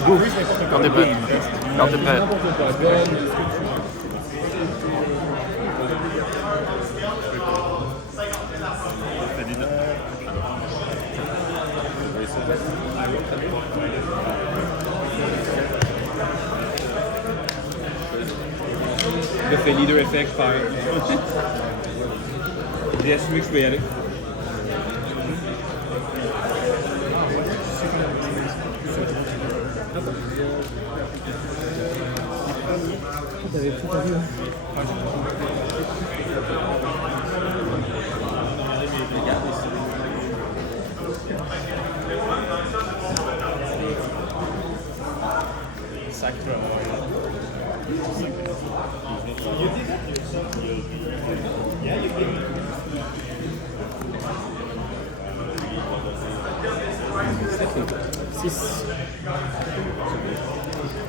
Go. Quand t'es prêt. Quand t'es prêt. Le fait leader effect faire. J'ai assumé que je pouvais y aller. T'avais tout vu,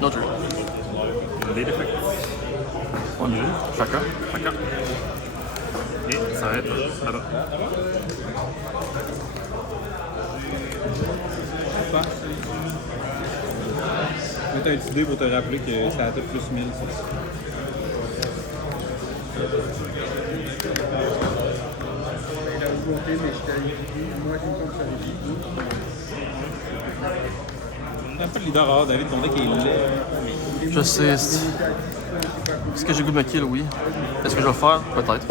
No jeu. Les défaites. On y joue. Chacun. Et ça va être là-bas. Mettre un petit 2 pour te rappeler que ça a été plus 1000. On n'a pas le leader rare, David, ton deck est laid. Je sais. Est-ce que j'ai le goût de me kill? Oui. Est-ce que je vais le faire? Peut-être.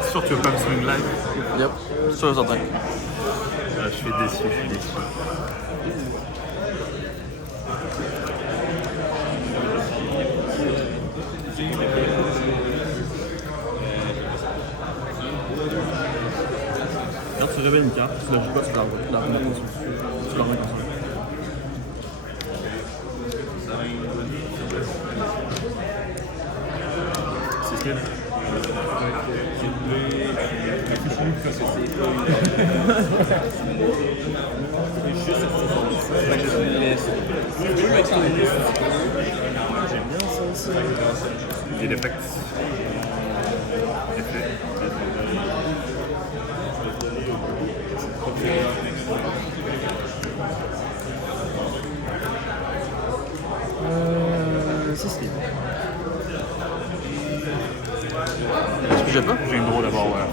C'est sûr que tu veux pas me swing live? Yep. Sûr et certain. Ah, je suis déçu. Quand tu réveilles une carte, tu la joues pas, tu la remets comme ça. Tu la remets comme ça. C'est ce que les défaites. C'est ce qu'il y a. Est-ce que j'ai pas? J'ai une drôle d'abord, ouais.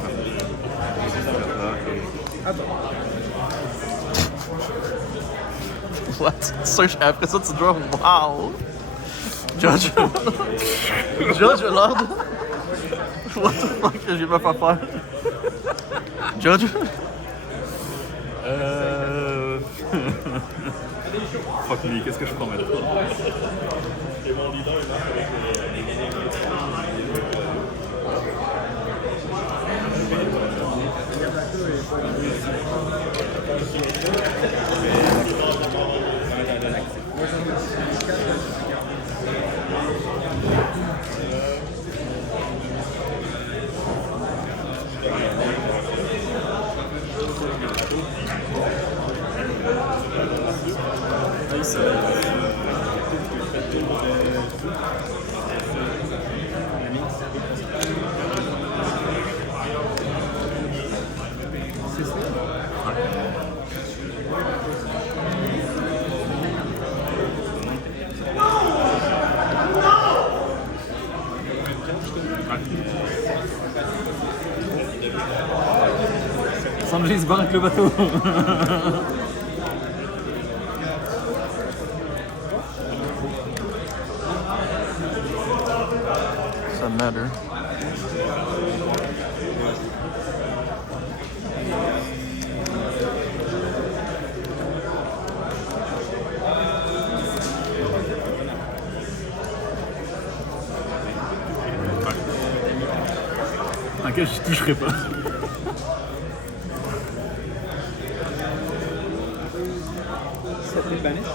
What? Search après ça, tu draw. Wow! Judge. Judge Lord. What the fuck que je viens de me faire faire? Judge. Fuck me, qu'est-ce que je prends maintenant? Sanjay se bat avec le bateau. Ça matter. Ok, je toucherai pas. Ça fait banish.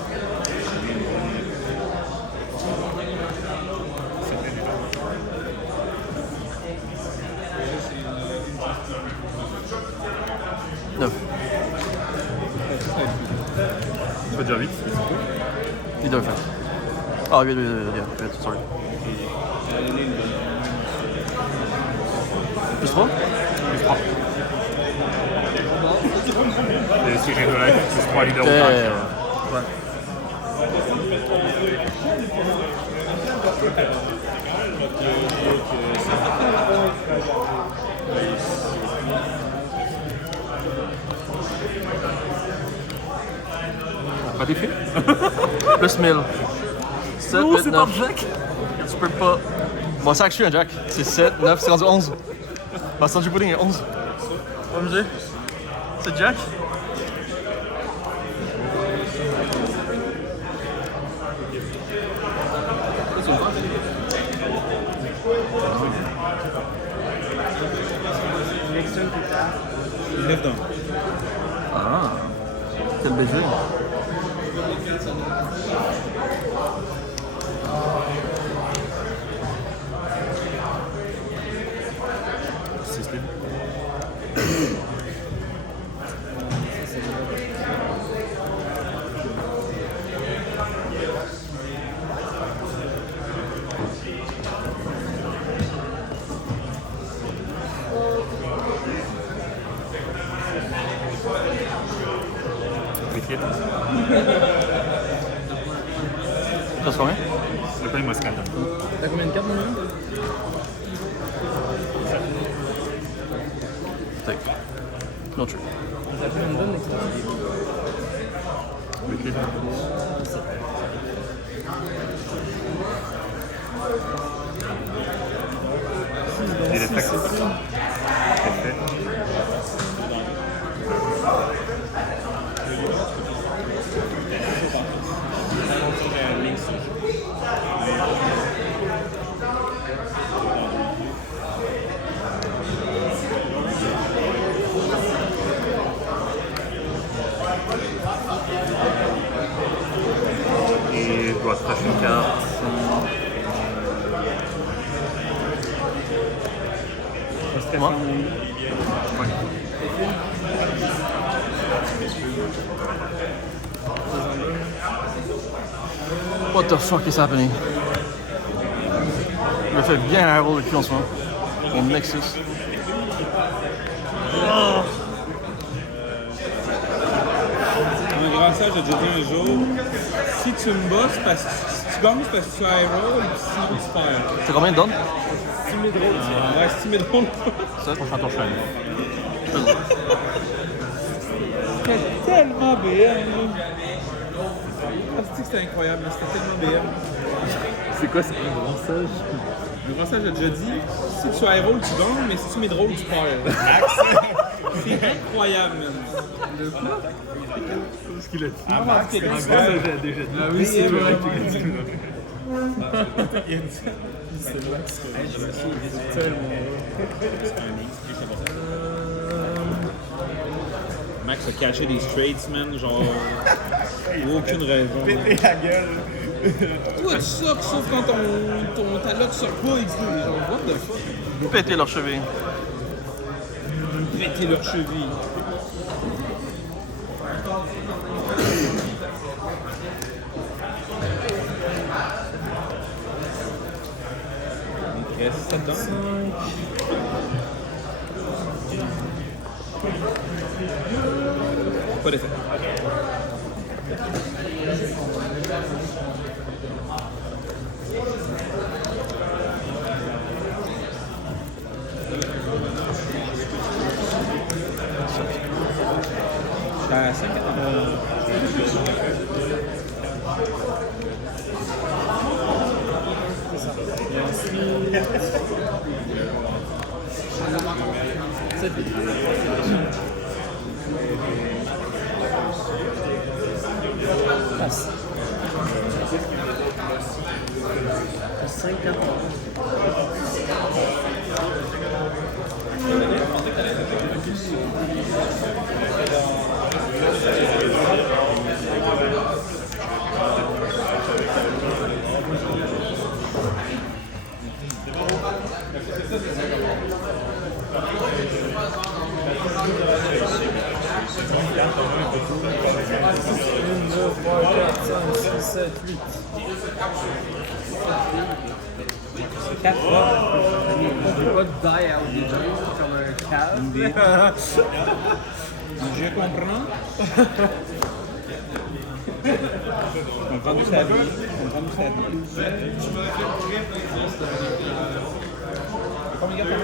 Neuf. Tu vas dire vite. Leader fait. Ah, oui, sorry. Plus 3? Plus 3. Et si j'ai de life, plus 3 leaders au Ouais. tank. Pas d'effet? Plus 1000. 7, Oh, 8, c'est 9. pas Jack! Tu peux pas. Bon, c'est actually un Jack. C'est 7, 9, c'est rendu 11. Bah, Sanji Pudding est 11. OMG. C'est Jack? Lève d'un. Ah. Quel baiser. C'est speed. Wicked. Ça se combien? Le pain Moscat. T'as combien de cartes, mon gars? Take. No true. T'as combien de bonnes d'expérience? Wicked. Et les taxes. Parfait. Et je dois trash une carte. Moi? Ouais. What the fuck is happening? Je me fais bien aéro avec lui en ce moment. Mon Nexus. Un grand sage a déjà dit un jour, si tu me bosses, si tu gagnes, c'est parce que tu as roll, puis sinon tu perds. C'est combien de donne? Ouais, c'est timide drôle. Prochain tour, je fais un. C'était tellement BM, là. Ah, c'était incroyable, là. C'était tellement BM. C'est quoi, c'est un grand sage? Le grand sage a déjà dit, si tu as roll, tu gagnes, mais si tu mets drôle, tu perds. C'est incroyable, man. Ce qu'il a dit. Ah, Max, Un grand sage a déjà dit. Ah oui, c'est vrai. Max a caché des straights, man, genre. Pour aucune raison. Péter la gueule. Toi, tu sucks, sauf quand ta loque sort pas, XD. Genre, what the fuck? Péter leur cheville. Péter leur cheville. Il reste 7 ans. Pas d'effet. À 5 Passe. T'as 5 cartes. Une, deux, trois, quatre, cinq, six, sept, 7, 8. 4 fois. Je veux pas die out des jeux comme un cave. Je comprends. Je comprends d'où ça vient. Combien de gars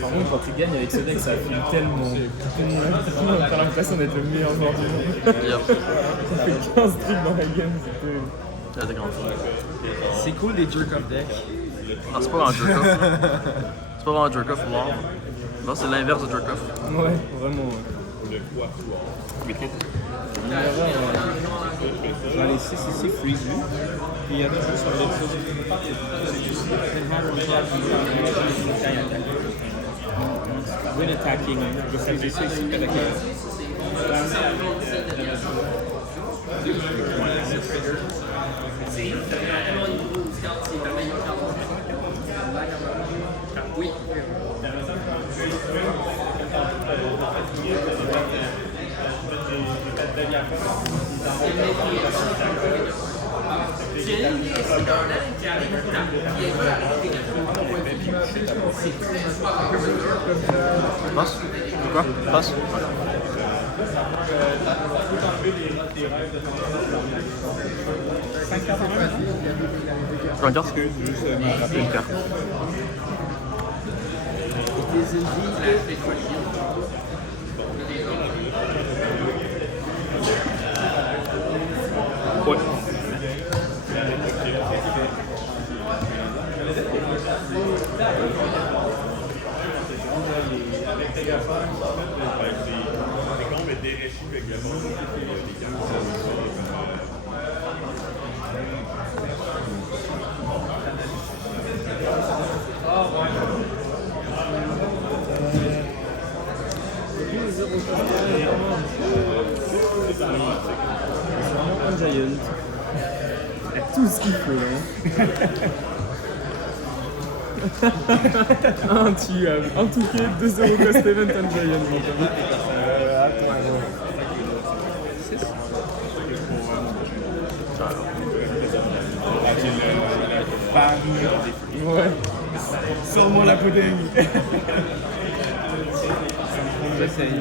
Par contre, quand tu gagnes avec ce deck, ça file tellement. T'as l'impression d'être le meilleur joueur du monde. Yep. Ça fait 15 trucs dans la game, c'est terrible. Il y a des grands trucs. C'est cool des jerk-off decks. Ah, c'est pas vraiment jerk-off. C'est pas vraiment jerk-off pour moi. Là, c'est l'inverse de jerk-off. Ouais, vraiment. Ouais. J'en ai 6 ici, freeze lui. Puis il y a des choses sur les choses. When attacking, je vais faire ça ici avec Passe? Quoi? Passe? Tu regardes? Une carte. Ouais. Un Giant. Tout ce qu'il faut, hein. Intuable. En tout cas, 2-0 Ghost Event and Giant, mon gars. Ouais. Sors-moi la pudding! J'essaye.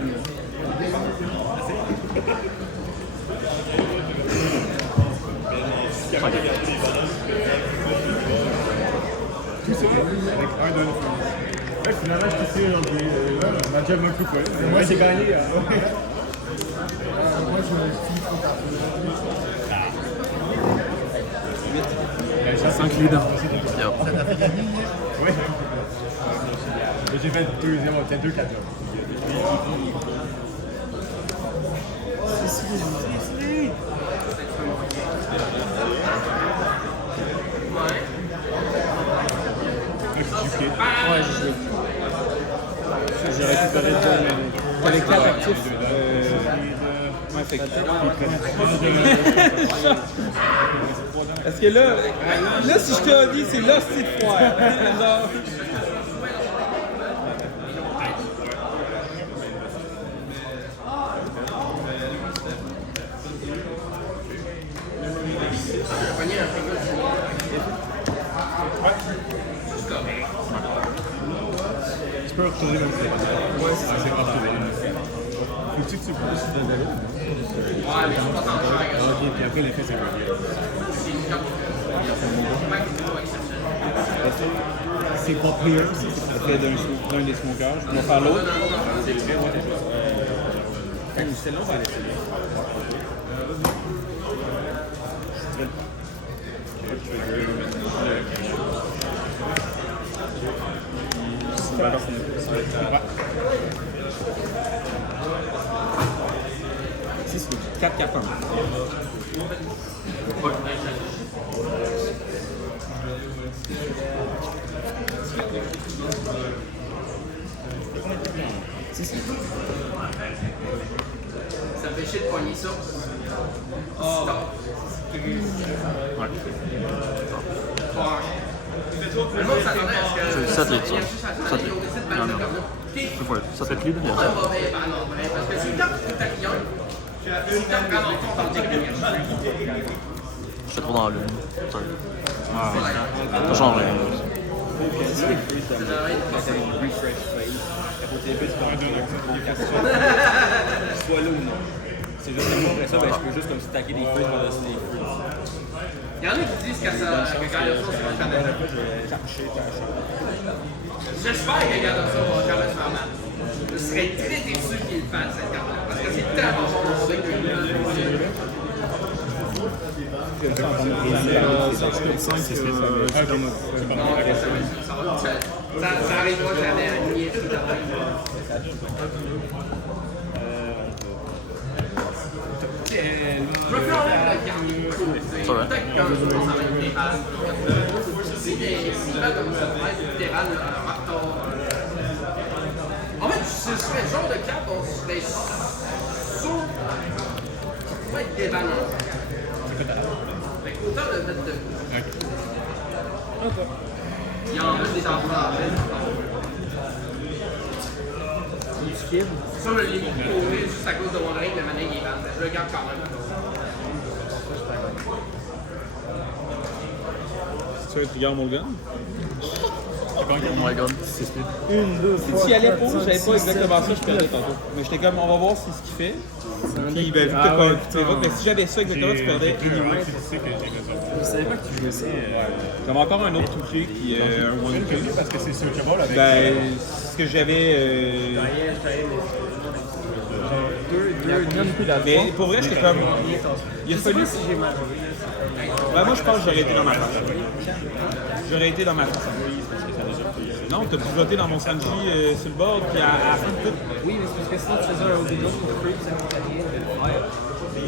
Ouais, finalement, je suis ici aujourd'hui. On m'a déjà un coup de poing. Moi, j'ai gagné. Moi, je me suis trop tard. 5 leaders. Yep. Oui. J'ai fait deuxième, on était 2-4. Ouais, j'ai joué. J'ai récupéré 2 mais t'avais 4 actifs. Ouais, fait que Parce que là, si je te dis, c'est là, c'est de foire. tu peux retourner même ça. Ouais, c'est retourné. Faut-tu que tu pousses de l'eau? Ok, puis après, l'effet, c'est quoi? C'est pas clear, c'est fait d'un des smokers. Je vais faire l'autre. C'est le fait, ouais. Celle-là, on va laisser là. 6 4 cartons. Ça me fait chier de pogner ça. Le monde s'attendait à ce que. C'est 7 litres, ça. 7 litres. Non, non. C'est quoi? 7 litres, il y a Pas ça. mauvais, ben non, ouais, parce que si le temps que tu client, si le temps vraiment fort par technique. J'étais trop dans la lune. Sorry. Ça change rien. Soit là ou non. C'est juste que après ça, ben, je peux juste comme stacker des feuilles par-dessus des feuilles. Il y en a qui disent que ça, que quand il y a ça, ça va jamais. J'espère que quand il y a ça, ça va jamais se faire mal. Je serais très déçu qu'il le fasse cette carte-là, parce que c'est tellement bon pour ça que. Ça arrivera jamais à une niaiserie de je me fais enlever le garnier. Peut-être qu'un jour, ça va être déval. Si là, comme ça va être déval, Raptor. En fait, ce serait le genre de carte dont je serais sûr qu'il pourrait être dévalant. Fait qu'autant de mettre de. Il y en a des enfants ça, je l'ai mis de côté juste à cause de mon oreille, mais maintenant il est bas. Je le garde quand même. Tu veux que tu gardes mon gun? Oh my god. Si tu y allais pour, j'avais pas exactement ça, je perdais tantôt. Mais j'étais comme, on va voir c'est ce qu'il fait. Puis, ben, vu que t'as pas écouté, mais si j'avais ça exactement, tu perdais. Je savais pas que tu jouais ça. J'avais encore un autre touché qui est un one two. Parce que c'est switchable avec. Ben, ce que j'avais. Mais pour vrai, j'étais comme. Il a fallu. Ben, moi, je pense que j'aurais été dans ma face. J'aurais été dans ma face. Non, t'as pivoté dans mon Sanji sur le board, puis à fin de tout. Oui, mais c'est parce que sinon tu faisais un OD pour free, ça coûtait rien.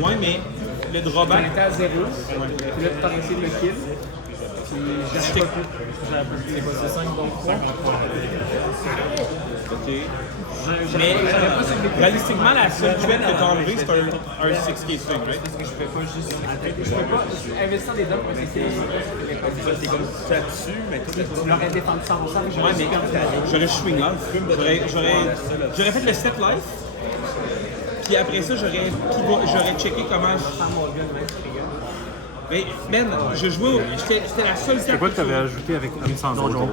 Ouais, mais le On drawback. était à 0, puis là tu t'as essayé de le kill. Puis j'avais pas pu. J'avais pas pu. C'est quoi, c'est 5 donc 3? Ok. Mais réalistiquement, la seule tuette que t'as enlevée, c'est un 6K swing, right? Parce que je peux pas juste. Je peux pas investir des dumps parce que c'est comme Ça tue, mais tout le tu l'aurais défendu 100%. Ouais, mais j'aurais swing life. J'aurais fait le set life. Puis après ça, j'aurais checké comment. Mais, man, je jouais c'était la seule carte. C'est quoi que tu avais ajouté avec Amsandro?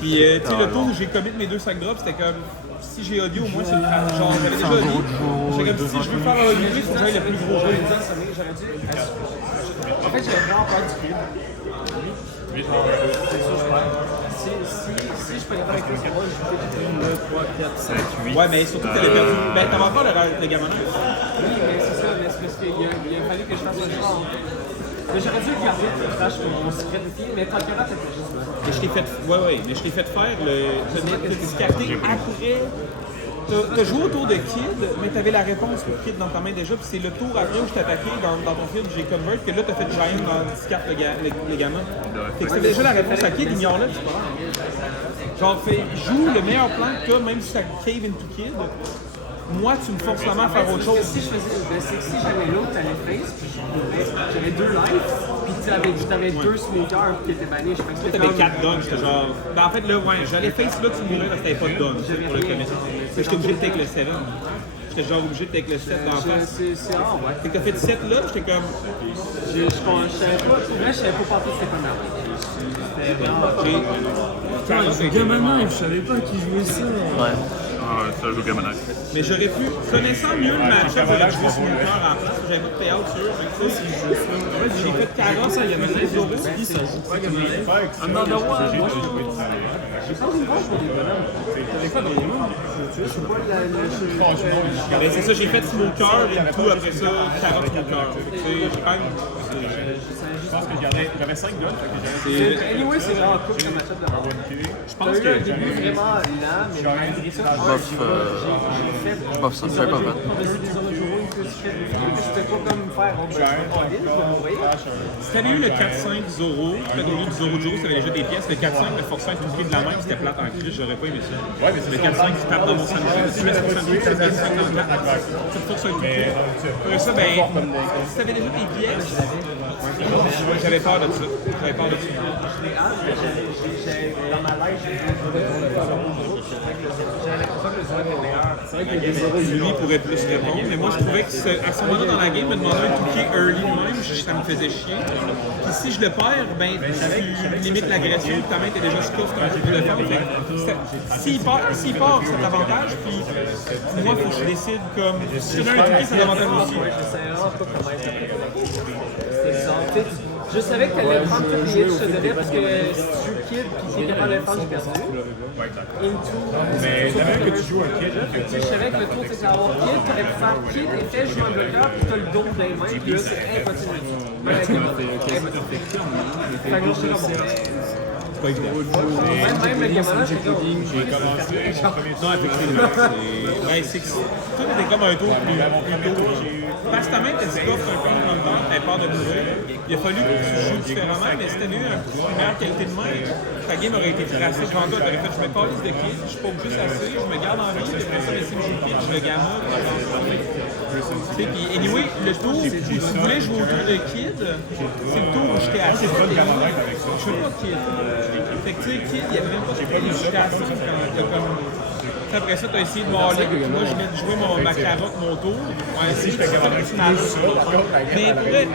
Puis, tu sais, le tour où j'ai commit mes 2 sacs drops, c'était comme. Si j'ai audio, au moins, c'est genre, j'avais déjà dit. J'étais comme, si je veux faire un audio, il faut que j'aille le plus gros jeu. J'aurais dû. En fait, j'avais vraiment peur du cube. C'est sûr, je perds. Si je prenais pas avec le moi, je fais 1, 2, 3, 4, 5, 8. Ouais, mais surtout que t'avais perdu. Ben, t'avais encore le gamin. Oui, mais c'est ça, mais c'est parce qu'il a fallu que je fasse le choix. Mais j'aurais dû le garder pour que je fasse mon secret de pied, mais tant que là, c'était juste là. Mais je t'ai fait. Ouais, mais je t'ai fait faire le discarté après. T'as joué autour de Kid, mais t'avais la réponse pour Kid dans ta main déjà, puis c'est le tour après où je t'ai attaqué dans ton field, j'ai convert, que là t'as fait Giant dans le discard le gamin. Fait que c'était déjà la réponse à Kid, ignore-le, c'est pas grave. Genre, joue le meilleur plan que t'as, même si ça cave into Kid. Moi, tu me forces la main à faire autre chose. Si je faisais, c'est que si j'avais l'autre, t'allais face, puis j'avais 2 lives, puis t'avais 2 sneakers qui étaient bannés. Je Toi, t'avais 4 dodges, j'étais genre. Ben, en fait, là, ouais, j'allais face là, tu mourais parce que t'avais pas de dodge pour le commit. Fait que j'étais obligé de take le 7. J'étais genre obligé de take le 7 dans la face. C'est rare, ouais. Fait que t'as fait 7 là, j'étais comme. Je savais pas, je savais pas partout c'était pas mal. C'était vraiment. J'ai. Je savais pas qui jouait ça. Ouais. Ah, ça joue comme un acte. Mais j'aurais pu, connaissant mieux le match-up, j'aurais joué Smoker en plus, parce que j'avais pas de payout sur eux. J'ai fait Carrosse, il y avait des euros. Another one, moi, j'ai pas une branche pour des bonhommes. Des fois, dans les mondes, je sais pas, Ben, c'est ça, j'ai fait Smoker et tout après ça, Carrosse Smoker. J'ai quand même. Je pense que j'avais 5 guns. anyway, c'est vraiment cool comme match-up de bord. Je pense T'as eu un que début vraiment lent, mais malgré ça, Je bof ça, je l'ai pas fait. c'était pas comme faire je vais mourir. Si t'avais eu le 4-5 Zoro, peut-être au lieu du Zoro Joe, ça avait déjà des pièces. Le 4-5, le Force 5 tout pied de la main, c'était plate en crise, j'aurais pas aimé ça. Ouais, mais c'est le 4-5 qui tape dans mon sandwich. Si tu mets son sandwich, c'est le 4-5 dans le 4. Tu forces un tout pied. Après ça, ben, si t'avais déjà des pièces, j'avais peur de ça. J'avais peur de ça. Dans ma life, j'ai l'impression que le Zoro était meilleur. C'est vrai qu'il y a des Zoro Lui pourrait plus répondre, mais moi je trouvais que à ce moment-là dans la game, me demander un tout pied early même, ça me faisait chier. Puis si je le perds, ben tu limites l'agression, ta main était déjà scuffed un peu de fort. S'il part, c'est l'avantage, puis moi il faut que je décide comme si je donne un tout pied, c'est l'avantage aussi. Je sais vraiment pas comment c'était ça. Je savais que tu allais prendre toutes les hits, je te donnais, parce que si tu joues Kid et tu es capable de le faire, j'ai perdu. Into. Mais t'avais que tu joues un Kid. Je savais que le tour c'était avoir Kid, tu aurais pu faire Kid et fait jouer un bloqueur, puis tu as le dos des mains, puis là c'est impossible. Même avec le fait que c'est bon. Pas évident. Même le gamin, j'ai commencé. Non, effectivement. Ben, c'est que tout était comme un tour plus tôt. Parce que ta main était scoffed un peu dans le temps, t'avais peur de bouger. Il a fallu que tu joues différemment, mais si t'avais eu une meilleure qualité de main, ta game aurait été tracée devant toi. T'aurais fait, je me calisse de Kid, je poke juste assez, je me garde en vie, après ça, mais si je joue Kid, je le gamma, puis anyway, le tour où tu voulais jouer au tour de Kid, c'est le tour où j'étais assez fort. Je joue pas Kid. Fait que tu sais, Kid, il y avait même pas de Kid, j'étais assez quand t'as comme. Après ça, tu as essayé de m'aller. Moi, je venais de jouer ma carotte, mon tour. Ouais, si j'étais capable de faire ça. Mais pour vrai,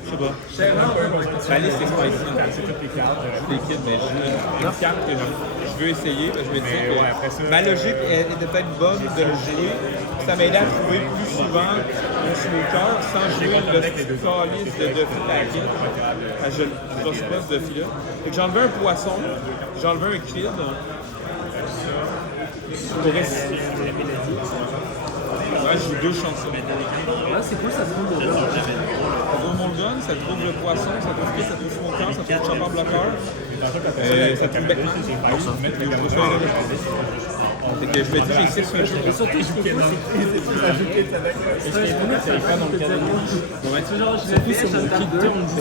je sais pas. La liste est spicy. C'est toutes les cartes. Les kits, mais j'ai une carte que je veux essayer. Je me disais que ma logique était peut-être bonne de le jouer. Ça m'aidait à trouver plus souvent mon smoker sans jouer le calice de Duffy de la kit. Je le cross pas ce Duffy-là. J'ai enlevé un poisson, j'ai enlevé un kid. Ouais, je joue deux chansons. Là, c'est cool, ça se trouve au Ça trouve Molgon, ça trouve le poisson, ça trouve Kid, ça trouve Smoker, ça trouve Chopper Blocker, ça trouve Beckman. Fait que je me dis, j'ai 6 sur le jeu. Et surtout, ce qui est cool,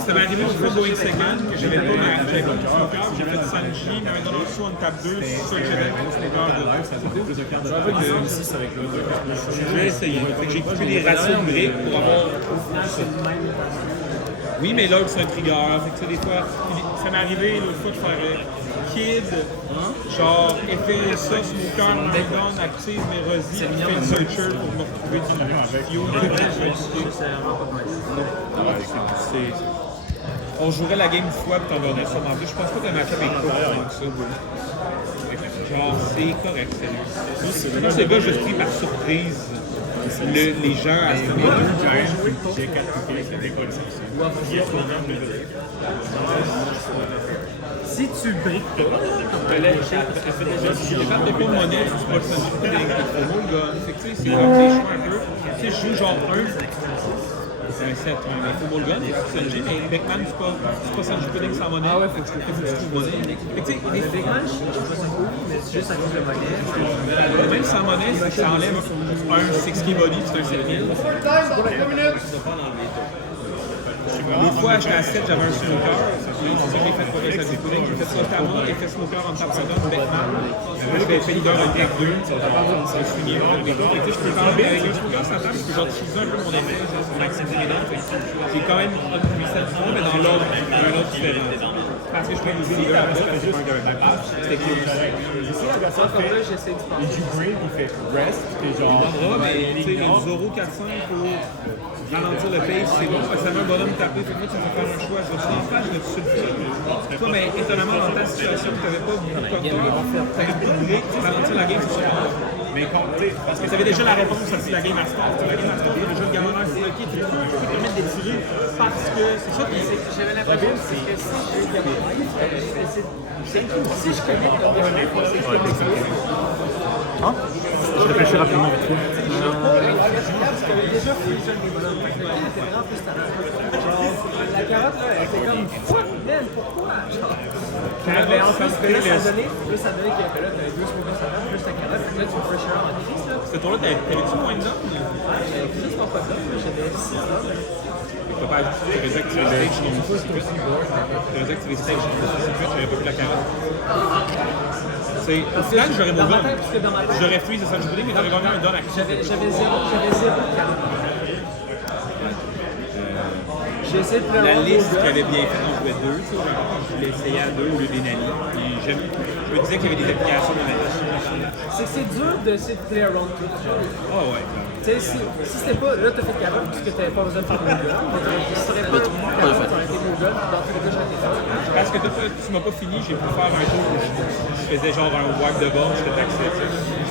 Ça m'est arrivé au Going Second que j'avais pas ma Smoker, j'ai fait Sanji, mais maintenant dessous on tape 2, c'est sûr que j'avais mon Smoker de. Je vais essayer. Fait que j'ai coupé les ratios de briques pour avoir. Oui, mais l'autre c'est un trigger. Fait que tu sais, des fois, ça m'est arrivé l'autre fois de faire Kid, genre effet ça, Smoker, Molgon, active mes Rosie, fait le searcher pour me retrouver du Yo. On jouerait la game une fois et t'en donnerais ça en plus. Je pense pas que le match-up est court tant que ça. Genre, c'est correct, c'est lui. Ce gars, je suis pris par surprise. Les gens à ce moment-là. Si tu briques pas, J'ai pas de monnaie, je suis pas le Sanji Pudding, c'est mon gun. Fait que tu sais, c'est comme des choix un peu. Tu sais, je joue genre c'est un 7, mais faut Mulligan, c'est Sanji, mais Beckman, c'est pas Sanji Pudding sans monnaie. ah ouais, faut que tu trouves monnaie. Fait que tu sais, Le Beckman, je trouve ça cool, mais c'est juste à cause de monnaie. même sans monnaie, ça enlève un 6K body, c'est un 7000. Des fois, j'étais à 7, j'avais un snooker. C'est ça que j'ai fait pour le Sanji Pudding. J'ai fait ça Tama, j'ai fait snooker en tapant d'un Beckman. Moi, je vais payer d'un cap 2. C'est fini. Je peux t'enlever avec un snooker sans table, je peux genre utiliser un peu mon effet, mon accès dominant. J'ai quand même un reset mais dans l'ordre, un autre différent. Parce que je peux utiliser la bas, parce que je fais un gars c'était cool. Comme là, j'essaie de penser. Il fait rest, et genre. Mais tu sais, les Zoro 4-5 pour ralentir le pace, c'est bon, parce que ça met un bonhomme tapé. Fait que moi, tu vas faire un choix. Je vais en face, je vais tout de suite. Toi, mais étonnamment, dans ta situation, tu n'avais pas beaucoup de temps. Tu avais beaucoup de break, tu ralentir la game, c'est super bon. Mais parce que Tu avais déjà la réponse à si la game à sport. La game à sport, tu as déjà le gamin qui dit, OK, tu peux te permettre de tirer parce que c'est ça. J'avais l'impression que si j'ai le gamin si je connais le gamin, c'est que je Hein? Je réfléchis rapidement vite fait. parce que déjà fusionne les bonhommes. Le kid était vraiment plus talent. Genre, la carotte, là, elle était comme fuck, man, pourquoi? Genre, mais en plus, ça donnait qu'il y avait là, t'avais 2 secondes de savant, plus ta carotte, puis là, tu me fais cher en crise, là. Ce tour-là, t'avais-tu moins de notes? J'avais juste pas de notes, j'avais 6 notes. Tu n'as pas désactivé le stage non plus. Tu as désactivé le stage non plus. J'avais pas vu la carotte. Au final, j'aurais mon gun. J'aurais fui, c'est ça que je voulais, mais t'aurais gagné un don à qui? J'avais 0 carotte. J'ai essayé de La pleurer. liste qui avait bien fait, on jouait 2. Je voulais essayer à 2 au lieu des nannies. Je me disais qu'il y avait des applications de nannies. C'est que c'est dur d'essayer de play around tout. Oh ouais. Tu sais, si c'était pas. Là, t'as fait carotte parce que t'avais pas besoin de faire Moogle. Si t'aurais pas fait carotte, t'aurais été Moogle. Dans tous les cas, j'aurais été fort. Parce que tu m'as pas fini, j'ai pu faire un tour où je faisais genre un wipe de bord, je te taxais.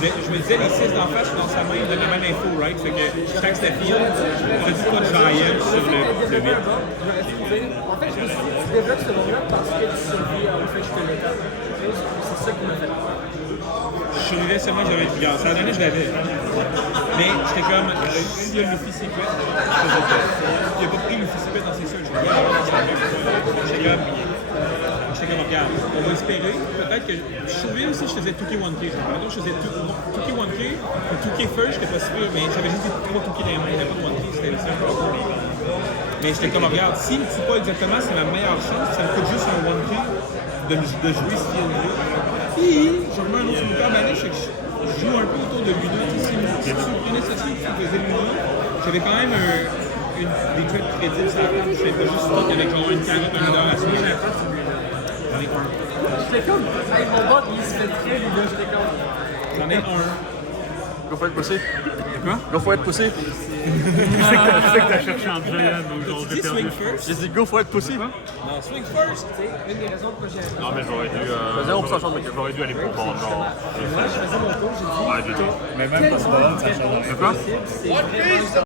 Je me disais, les 6 d'en face dans sa main, il donnait même l'info, right? Fait que je taxe la file, je dis pas de Giant sur le 8. J'aurais dû dire. En fait, je me suis dit, tu développes ce monde-là parce que tu survis au fait que je te le tape. C'est ça qui m'a fait peur. Je survivais seulement, j'avais une figure. Ça a donné, je l'avais. Mais j'étais comme, s'il y a le Luffy Secret, je faisais pas. Il a pas pris le Luffy Secret dans ses seuls, je vais regarder dans sa main. J'étais comme, regarde, on va espérer. Peut-être que je survivais aussi, je faisais 2K 1K. Maintenant, je faisais 2K 1K, 2K first, j'étais pas sûr, mais j'avais juste 3 2K dans les mains, il n'y avait pas de 1K, c'était aussi un peu. Mais j'étais comme, regarde, s'il ne me tue pas exactement, c'est ma meilleure chance, ça me coûte juste un 1K de jouer ce field-là. Puis, je remets un autre super balai, je joue un peu autour de Luna. Si tu prenais ceci, tu faisais Luna, j'avais quand même des trucs crédibles sur la table. Je faisais pas juste stock avec genre une carotte, un leader à la semaine. J'en ai un. J'étais comme, hey, mon bot, il se fait très, les gars, j'étais comme. J'en ai un. Go faut être poussé. Quoi? Go faut être poussé. Je sais que t'as cherché un Giant, donc genre Tu j'ai dis perdu. swing first? J'ai dit go faut être poussé. Non, swing first! Tu sais, une des raisons pourquoi j'ai. Non, mais j'aurais dû. 0% chance de kill. J'aurais dû aller pour bord, genre. Moi, je faisais mon tour, j'ai dit. Ouais, j'ai dit. Mais même pas ce bord, ça change. De quoi? C'est vraiment